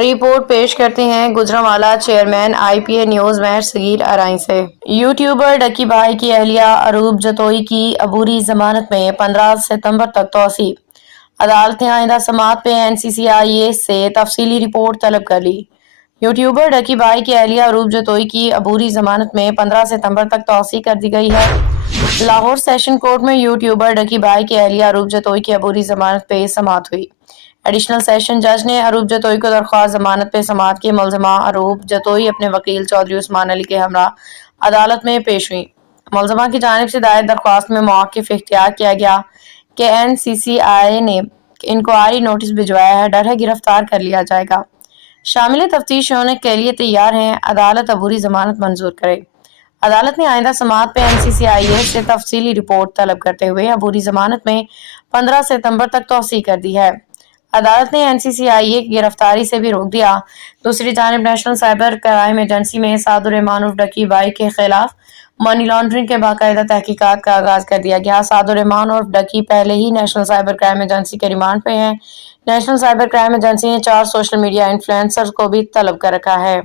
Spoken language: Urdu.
رپورٹ پیش کرتے ہیں Gujranwala chairman I P a news مہر صغیر ارائیں سے۔ یوٹیوبر ڈکی بھائی کی اہلیہ عروب جتوئی کی عبوری ضمانت میں 15 ستمبر تک توسیع۔ عدالت نے آئندہ سماعت پہ این سی سی آئی اے سے تفصیلی رپورٹ طلب کر لی۔ یوٹیوبر ڈکی بھائی کی اہلیہ عروب جتوئی کی عبوری ضمانت میں 15 ستمبر تک توسیع کر دی گئی ہے۔ لاہور سیشن کورٹ میں یوٹیوبر ڈکی بھائی کی اہلیہ عروب جتوئی کی عبوری ضمانت پہ سماعت ہوئی۔ ایڈیشنل سیشن جج نے عروب جتوئی کو درخواست ضمانت پہ سماعت کی۔ ملزمہ عروب جتوئی اپنے وکیل چودھری عثمان علی کے ہمراہ عدالت میں پیش ہوئیں۔ ملزمہ کی جانب سے دائر درخواست میں موقف اختیار کیا گیا کہ این سی سی آئی نے انکوائری نوٹس بھجوایا ہے، ڈر ہے گرفتار کر لیا جائے گا، شامل تفتیش ہونے کے لیے تیار ہیں، عدالت عبوری ضمانت منظور کرے۔ عدالت نے آئندہ سماعت پہ این سی سی آئی اے سے تفصیلی رپورٹ طلب کرتے ہوئے عبوری ضمانت میں 15 ستمبر تک توسیع کر دی ہے۔ عدالت نے این سی سی آئی اے کی گرفتاری سے بھی روک دیا۔ دوسری جانب نیشنل سائبر کرائم ایجنسی میں سعد الرحمان عرف ڈکی بھائی کے خلاف منی لانڈرنگ کے باقاعدہ تحقیقات کا آغاز کر دیا گیا۔ سعد الرحمان عرف ڈکی پہلے ہی نیشنل سائبر کرائم ایجنسی کے ریمانڈ پہ ہیں۔ نیشنل سائبر کرائم ایجنسی نے 4 سوشل میڈیا انفلوئنسرز کو بھی طلب کر رکھا ہے۔